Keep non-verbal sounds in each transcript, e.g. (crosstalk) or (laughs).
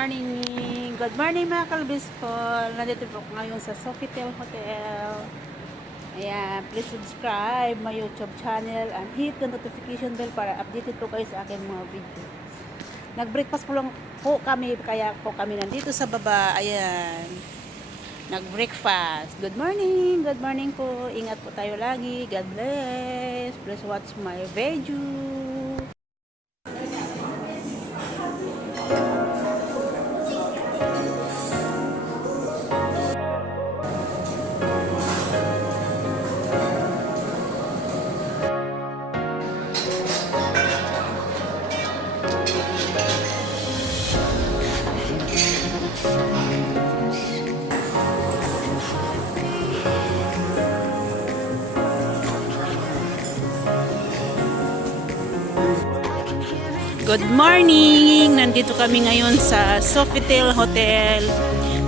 Morning! Good morning mga kalbispol! Nandito po ngayon sa Sofitel Hotel. Ayan, please subscribe my YouTube channel and hit the notification bell para updated po kayo sa aking mga video. Nag-breakfast po lang po kami, kaya po kami nandito sa baba. Ayan. Nag-breakfast. Good morning! Good morning po. Ingat po tayo lagi. God bless. Please watch my video. Good morning! Nandito kami ngayon sa Sofitel Hotel.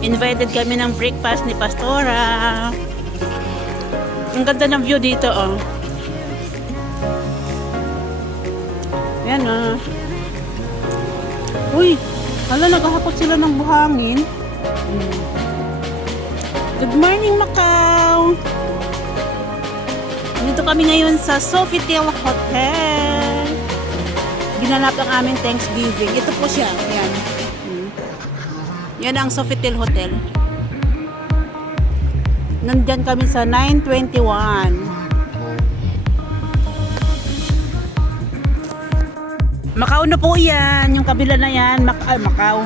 Invited kami ng breakfast ni Pastora. Ang ganda ng view dito, oh. Yan, ah. Uy, hala, naghahakot sila ng buhangin. Good morning, Macau! Dito kami ngayon sa Sofitel Hotel ginanap ang aming Thanksgiving. Ito po siya. Ayan. Hmm. Yan ang Sofitel Hotel. Nandyan kami sa 921. Macau na po yan. Yung kabila na yan. Mac ay, Macau.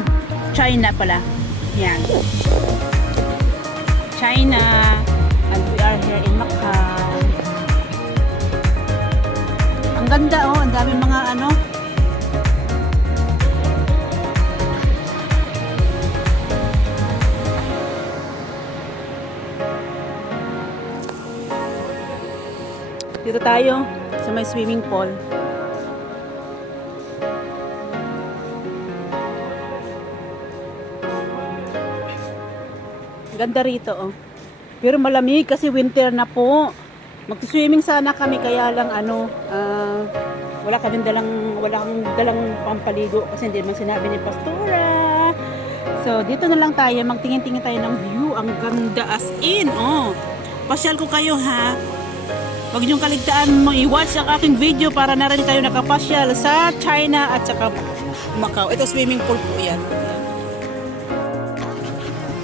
China pala. Yan. China. And we are here in Macau. Ang ganda oh. Ang dami mga ano. Dito tayo sa may swimming pool. Ganda rito oh. Pero malamig kasi winter na po. Mag-swimming sana kami kaya lang ano, ah, wala kami dalang wala kang dalang pampaligo kasi hindi naman sinabi ni Pastora. So, dito na lang tayo, magtingin-tingin tayo ng view. Ang ganda as in, oh. Pasyal ko kayo ha. Huwag niyong kaligtaan mo i-watch ang aking video para na rin kayo nakapasyal sa China at saka Macau. Ito swimming pool po yan.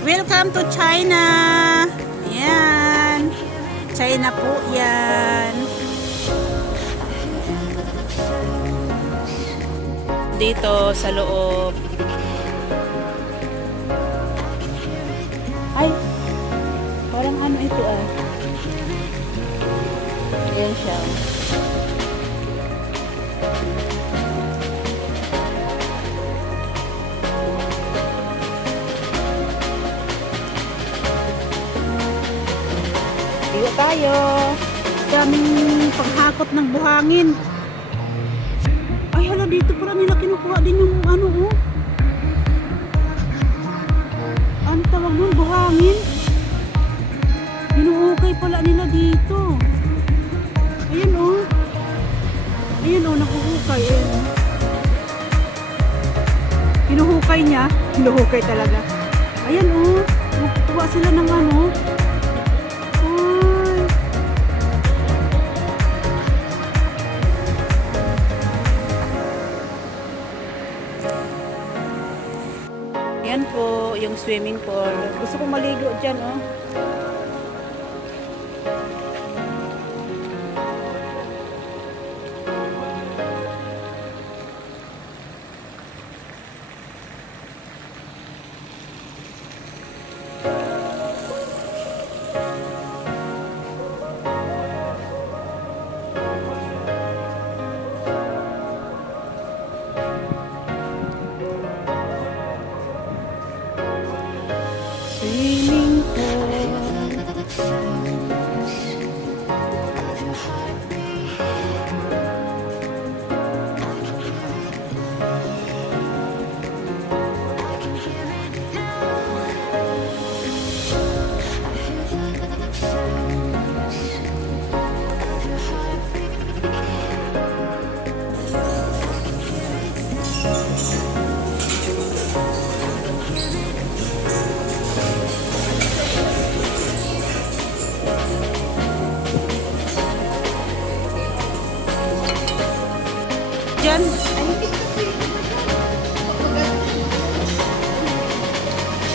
Welcome to China! Yan! China po yan. Dito sa loob. Ay! Parang ano ito ah. Ayan siya. Tayo. Daming paghakot ng buhangin. Ay, hala, dito pala nila kinukuha din yung ano, oh. Ano tawag nun? Buhangin? Hinuhukay pala nila dito. Ayan oh, nakuhukay. Ayan. Hinuhukay niya. (laughs) Hinuhukay talaga. Ayan oh. Tuwa sila ng ano. Ay. Yan po, yung swimming pool. Gusto kong maligo dyan, oh.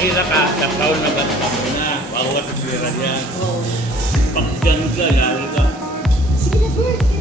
Kira ka, sa taon na basta mo na. Sa pira yan. Oo. Lalo ka. Sige na, Bert.